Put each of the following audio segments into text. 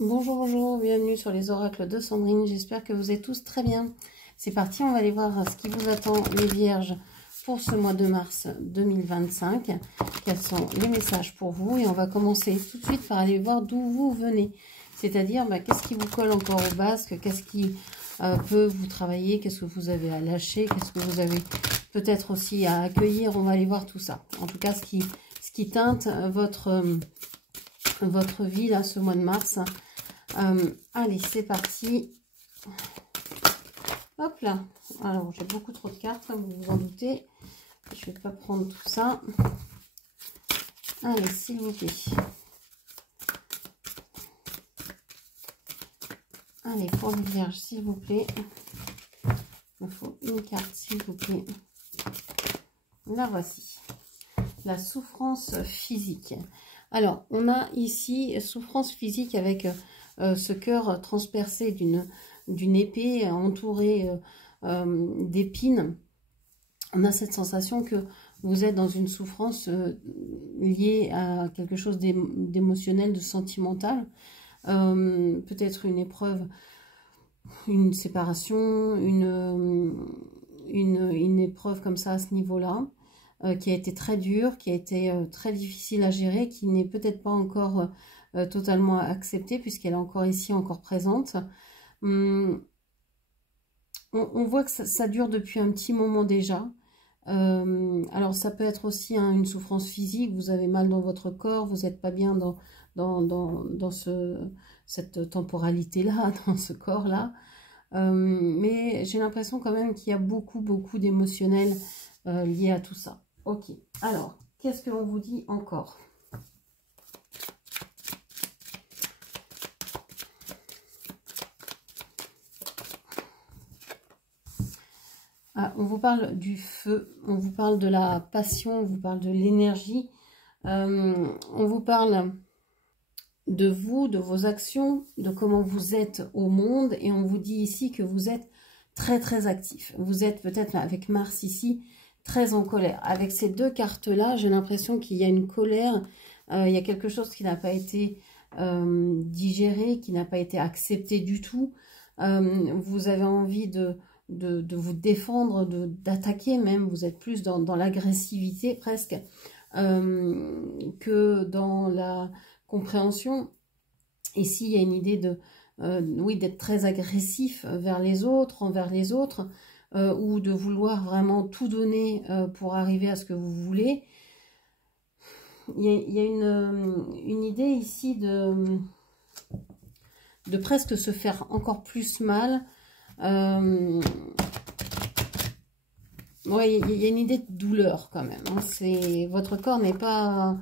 Bonjour, bonjour, bienvenue sur les oracles de Sandrine, j'espère que vous êtes tous très bien. C'est parti, on va aller voir ce qui vous attend les vierges pour ce mois de mars 2025. Quels sont les messages pour vous? Et on va commencer tout de suite par aller voir d'où vous venez. C'est-à-dire, qu'est-ce qui vous colle encore au basque? Qu'est-ce qui peut vous travailler? Qu'est-ce que vous avez à lâcher? Qu'est-ce que vous avez peut-être aussi à accueillir? On va aller voir tout ça. En tout cas, ce qui teinte votre vie là, ce mois de mars. Allez, c'est parti. Hop là. Alors, j'ai beaucoup trop de cartes, comme vous vous en doutez. Je ne vais pas prendre tout ça. Allez, s'il vous plaît. Allez, pour les vierges, s'il vous plaît. Il me faut une carte, s'il vous plaît. La voici. La souffrance physique. Alors, on a ici souffrance physique avec ce cœur transpercé d'une épée entourée d'épines. On a cette sensation que vous êtes dans une souffrance liée à quelque chose d'émotionnel, de sentimental. Peut-être une épreuve, une séparation, une épreuve comme ça à ce niveau-là. Qui a été très dure, qui a été très difficile à gérer, qui n'est peut-être pas encore totalement acceptée, puisqu'elle est encore ici, encore présente. On voit que ça dure depuis un petit moment déjà. Alors ça peut être aussi une souffrance physique, vous avez mal dans votre corps, vous n'êtes pas bien dans cette temporalité-là, dans ce corps-là. Mais j'ai l'impression quand même qu'il y a beaucoup d'émotionnel lié à tout ça. Ok, alors, qu'est-ce que l'on vous dit encore? On vous parle du feu, on vous parle de la passion, on vous parle de l'énergie, on vous parle de vous, de vos actions, de comment vous êtes au monde, et on vous dit ici que vous êtes très actif. Vous êtes peut-être avec Mars ici, très en colère. Avec ces deux cartes-là, j'ai l'impression qu'il y a une colère, il y a quelque chose qui n'a pas été digéré, qui n'a pas été accepté du tout. Vous avez envie de vous défendre, d'attaquer même. Vous êtes plus dans l'agressivité presque que dans la compréhension. Ici, il y a une idée oui, d'être très agressif vers les autres, envers les autres, ou de vouloir vraiment tout donner pour arriver à ce que vous voulez. Il y a une idée ici de presque se faire encore plus mal. Ouais, il y a une idée de douleur quand même. Hein. Votre corps n'est pas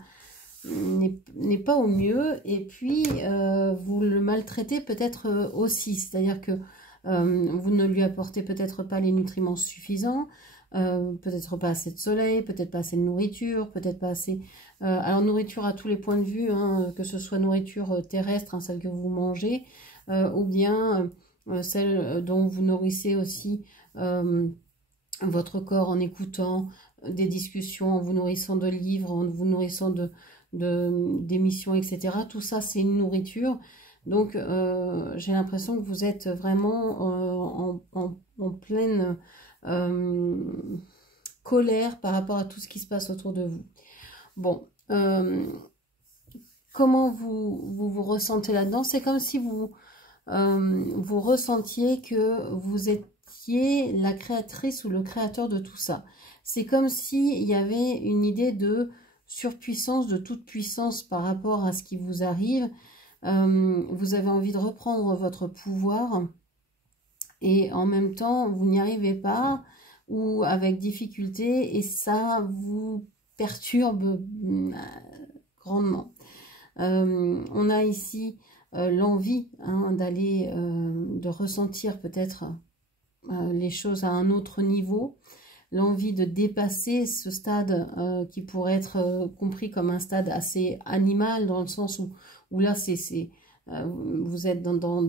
au mieux, et puis vous le maltraitez peut-être aussi, c'est-à-dire que vous ne lui apportez peut-être pas les nutriments suffisants, peut-être pas assez de soleil, peut-être pas assez de nourriture, peut-être pas assez... alors nourriture à tous les points de vue, hein, que ce soit nourriture terrestre, hein, celle que vous mangez, ou bien celle dont vous nourrissez aussi votre corps en écoutant des discussions, en vous nourrissant de livres, en vous nourrissant d'émissions, etc. Tout ça, c'est une nourriture. Donc, j'ai l'impression que vous êtes vraiment en pleine colère par rapport à tout ce qui se passe autour de vous. Bon, comment vous ressentez là-dedans? C'est comme si vous ressentiez que vous étiez la créatrice ou le créateur de tout ça. C'est comme s'il y avait une idée de surpuissance, de toute puissance par rapport à ce qui vous arrive. Vous avez envie de reprendre votre pouvoir et en même temps vous n'y arrivez pas, ou avec difficulté, et ça vous perturbe grandement. On a ici l'envie d'aller, de ressentir peut-être les choses à un autre niveau, l'envie de dépasser ce stade qui pourrait être compris comme un stade assez animal, dans le sens où là, vous êtes dans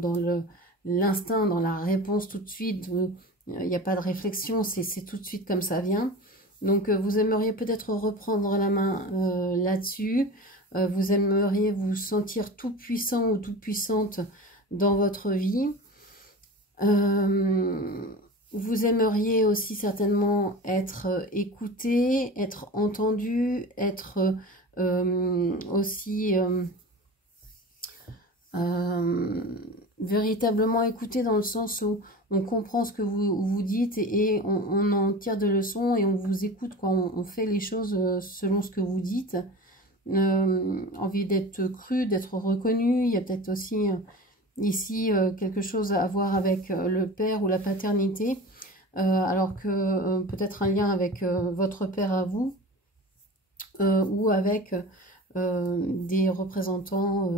l'instinct, dans la réponse tout de suite, il n'y a pas de réflexion, c'est tout de suite comme ça vient. Donc, vous aimeriez peut-être reprendre la main là-dessus, vous aimeriez vous sentir tout puissant ou toute puissante dans votre vie. Vous aimeriez aussi certainement être écouté, être entendu, être aussi véritablement écouté dans le sens où on comprend ce que vous dites et on en tire des leçons et on vous écoute quand on fait les choses selon ce que vous dites. Envie d'être cru, d'être reconnu. Il y a peut-être aussi ici quelque chose à voir avec le père ou la paternité, alors que peut-être un lien avec votre père à vous ou avec des représentants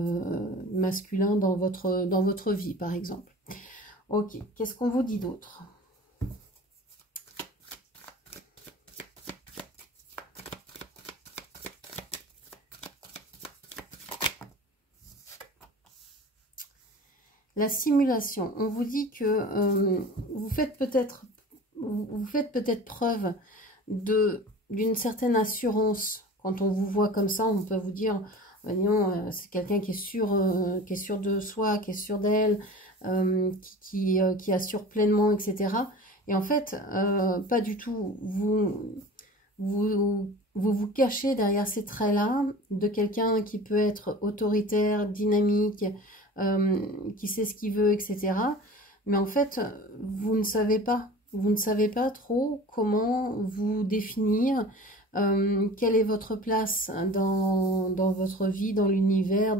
masculins dans votre vie, par exemple. Ok, qu'est-ce qu'on vous dit d'autre? La simulation, on vous dit que vous faites peut-être preuve d'une certaine assurance. Quand on vous voit comme ça, on peut vous dire, c'est quelqu'un qui est sûr de soi, qui est sûr d'elle, qui assure pleinement, etc. Et en fait, pas du tout. Vous cachez derrière ces traits-là de quelqu'un qui peut être autoritaire, dynamique, qui sait ce qu'il veut, etc. Mais en fait, vous ne savez pas. Vous ne savez pas trop comment vous définir, quelle est votre place dans votre vie, dans l'univers,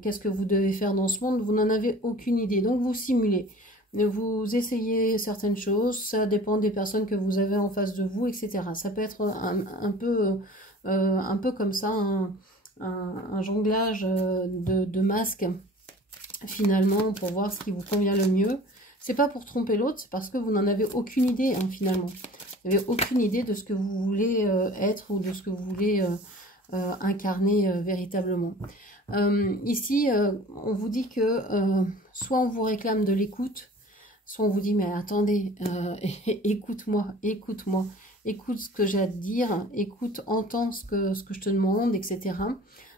qu'est-ce que vous devez faire dans ce monde. Vous n'en avez aucune idée. Donc vous simulez. Vous essayez certaines choses, ça dépend des personnes que vous avez en face de vous, etc. Ça peut être un peu comme ça, un jonglage de masques, finalement, pour voir ce qui vous convient le mieux. C'est pas pour tromper l'autre, c'est parce que vous n'en avez aucune idée, hein, finalement. Vous n'avez aucune idée de ce que vous voulez être ou de ce que vous voulez incarner véritablement. Ici, on vous dit que soit on vous réclame de l'écoute, soit on vous dit, mais attendez, écoute-moi, écoute ce que j'ai à te dire, écoute, entends ce que je te demande, etc.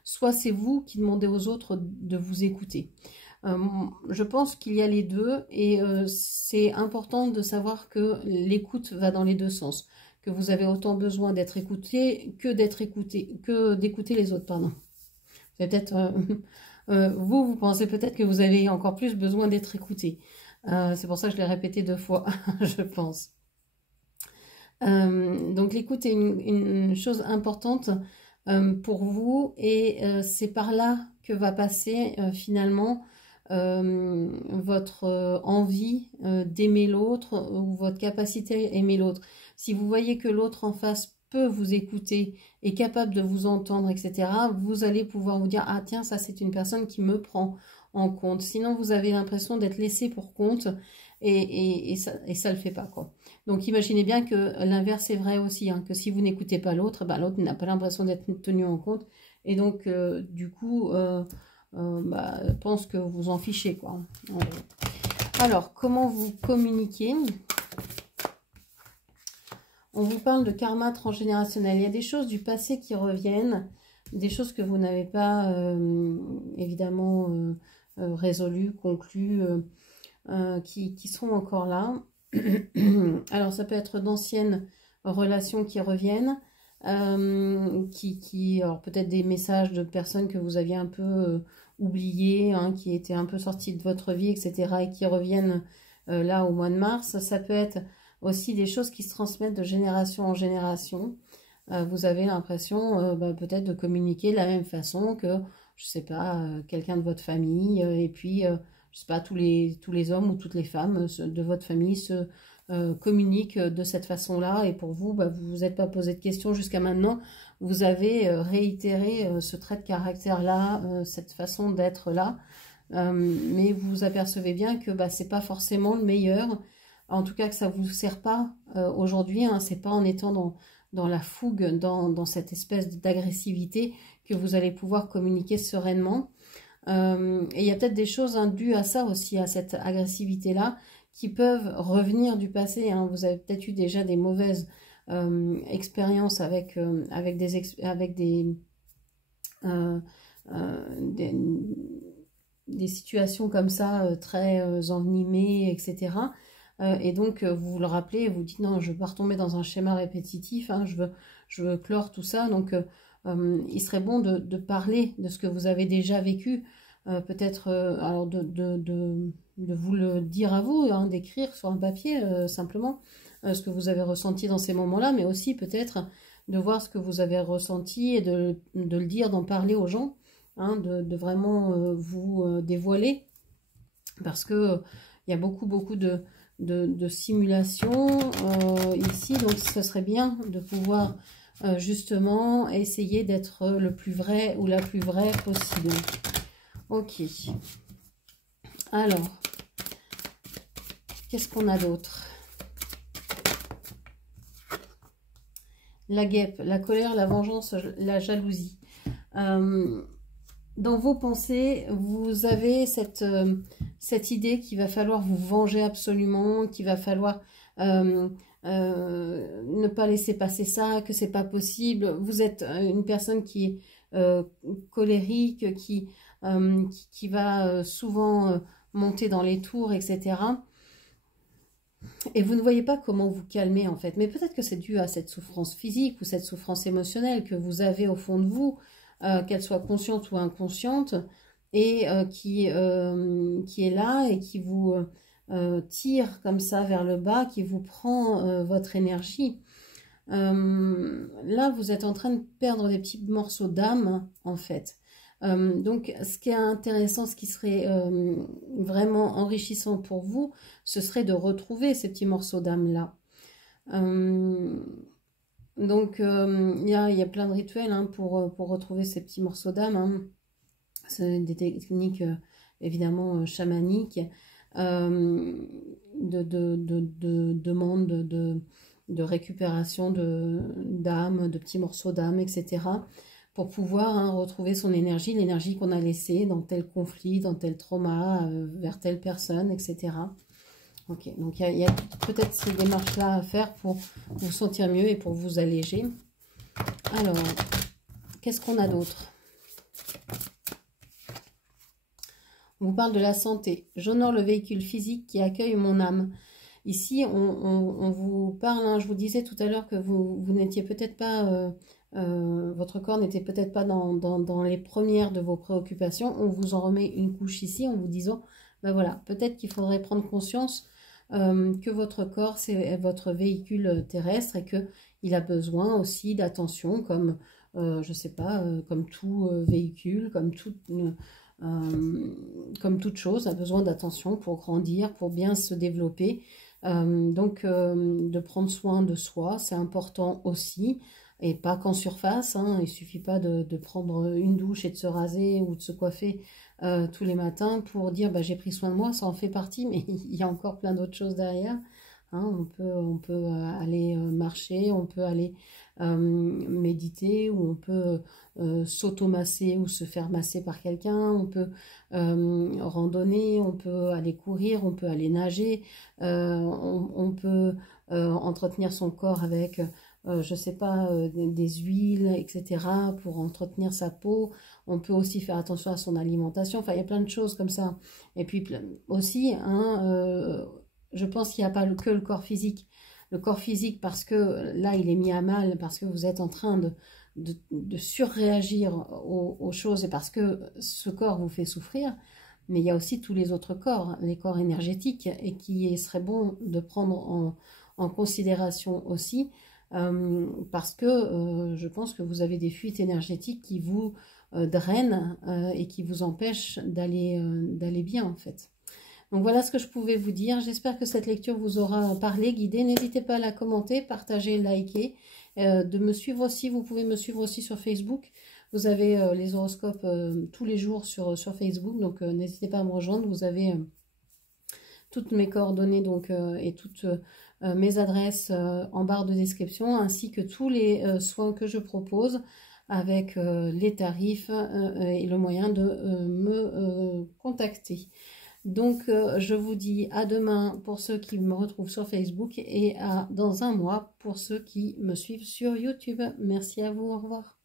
Soit c'est vous qui demandez aux autres de vous écouter. Je pense qu'il y a les deux et c'est important de savoir que l'écoute va dans les deux sens, que vous avez autant besoin d'être écouté que d'écouter les autres, pardon. Peut-être vous pensez peut-être que vous avez encore plus besoin d'être écouté. C'est pour ça que je l'ai répété 2 fois, je pense. Donc l'écoute est une chose importante pour vous et c'est par là que va passer finalement votre envie d'aimer l'autre ou votre capacité à aimer l'autre. Si vous voyez que l'autre en face peut vous écouter, est capable de vous entendre, etc., vous allez pouvoir vous dire, ah tiens, ça c'est une personne qui me prend en compte. Sinon, vous avez l'impression d'être laissé pour compte et ça le fait pas, quoi. Donc, imaginez bien que l'inverse est vrai aussi, hein, que si vous n'écoutez pas l'autre, l'autre n'a pas l'impression d'être tenu en compte et donc, du coup, pense que vous en fichez, quoi. Alors, comment vous communiquez? On vous parle de karma transgénérationnel. Il y a des choses du passé qui reviennent, des choses que vous n'avez pas évidemment résolues, conclues, qui sont encore là. Alors ça peut être d'anciennes relations qui reviennent, alors peut-être des messages de personnes que vous aviez un peu oubliées, hein, qui étaient un peu sorties de votre vie, etc. et qui reviennent là au mois de mars. Ça peut être aussi des choses qui se transmettent de génération en génération. Vous avez l'impression peut-être de communiquer de la même façon que, je sais pas, quelqu'un de votre famille, et puis, je sais pas, tous les hommes ou toutes les femmes de votre famille se communiquent de cette façon-là, et pour vous, vous vous êtes pas posé de questions jusqu'à maintenant. Vous avez réitéré ce trait de caractère-là, cette façon d'être-là, mais vous vous apercevez bien que c'est pas forcément le meilleur. En tout cas, que ça ne vous sert pas aujourd'hui, hein, c'est pas en étant dans la fougue, dans cette espèce d'agressivité que vous allez pouvoir communiquer sereinement. Et il y a peut-être des choses dues à ça aussi, à cette agressivité-là, qui peuvent revenir du passé, hein. Vous avez peut-être eu déjà des mauvaises expériences avec des des situations comme ça très envenimées, etc. Et donc vous vous le rappelez, vous dites non, je veux pas retomber dans un schéma répétitif, hein, je veux clore tout ça. Donc il serait bon de parler de ce que vous avez déjà vécu, peut-être alors de vous le dire à vous, hein, d'écrire sur un papier simplement ce que vous avez ressenti dans ces moments-là, mais aussi peut-être de voir ce que vous avez ressenti et de le dire, d'en parler aux gens, hein, de vraiment vous dévoiler, parce que il y a beaucoup de simulations ici, donc ce serait bien de pouvoir justement essayer d'être le plus vrai ou la plus vraie possible. Ok. Alors, qu'est-ce qu'on a d'autre? La guêpe, la colère, la vengeance, la jalousie. Dans vos pensées, vous avez cette idée qu'il va falloir vous venger absolument, qu'il va falloir ne pas laisser passer ça, que c'est pas possible. Vous êtes une personne qui est colérique, qui va souvent monter dans les tours, etc. Et vous ne voyez pas comment vous calmer en fait. Mais peut-être que c'est dû à cette souffrance physique ou cette souffrance émotionnelle que vous avez au fond de vous, qu'elle soit consciente ou inconsciente, et qui est là et qui vous tire comme ça vers le bas, qui vous prend votre énergie. Là, vous êtes en train de perdre des petits morceaux d'âme en fait. Donc, ce qui est intéressant, ce qui serait vraiment enrichissant pour vous, ce serait de retrouver ces petits morceaux d'âme-là. Donc, il y a plein de rituels hein, pour retrouver ces petits morceaux d'âme. Hein. C'est des techniques, évidemment, chamaniques, de demande de récupération d'âme, de petits morceaux d'âme, etc., pour pouvoir hein, retrouver son énergie, l'énergie qu'on a laissée dans tel conflit, dans tel trauma, vers telle personne, etc. Ok, donc il y a peut-être ces démarches-là à faire pour vous sentir mieux et pour vous alléger. Alors, qu'est-ce qu'on a d'autre? On vous parle de la santé. J'honore le véhicule physique qui accueille mon âme. Ici, on vous parle, hein, je vous disais tout à l'heure que vous n'étiez peut-être pas... votre corps n'était peut-être pas dans les premières de vos préoccupations. On vous en remet une couche ici en vous disant, ben voilà, peut-être qu'il faudrait prendre conscience que votre corps, c'est votre véhicule terrestre et qu'il a besoin aussi d'attention, comme, je sais pas, comme tout véhicule, comme toute chose, a besoin d'attention pour grandir, pour bien se développer. Donc, de prendre soin de soi, c'est important aussi. Et pas qu'en surface, hein, il ne suffit pas de prendre une douche et de se raser ou de se coiffer tous les matins pour dire bah, j'ai pris soin de moi, ça en fait partie, mais il y a encore plein d'autres choses derrière. Hein, on peut aller marcher, on peut aller méditer, ou on peut s'automasser ou se faire masser par quelqu'un, on peut randonner, on peut aller courir, on peut aller nager, on peut entretenir son corps avec... je ne sais pas, des huiles, etc., pour entretenir sa peau. On peut aussi faire attention à son alimentation. Enfin, il y a plein de choses comme ça. Et puis aussi, hein, je pense qu'il n'y a pas que le corps physique. Le corps physique, parce que là, il est mis à mal, parce que vous êtes en train de surréagir aux choses et parce que ce corps vous fait souffrir. Mais il y a aussi tous les autres corps, les corps énergétiques, et qui serait bon de prendre en considération aussi. Parce que je pense que vous avez des fuites énergétiques qui vous drainent et qui vous empêchent d'aller bien en fait. Donc voilà ce que je pouvais vous dire. J'espère que cette lecture vous aura parlé, guidé. N'hésitez pas à la commenter, partager, liker, de me suivre aussi. Vous pouvez me suivre aussi sur Facebook. Vous avez les horoscopes tous les jours sur Facebook, donc n'hésitez pas à me rejoindre. Vous avez toutes mes coordonnées donc, et toutes mes adresses en barre de description, ainsi que tous les soins que je propose avec les tarifs et le moyen de me contacter. Donc je vous dis à demain pour ceux qui me retrouvent sur Facebook et dans un mois pour ceux qui me suivent sur YouTube. Merci à vous, au revoir.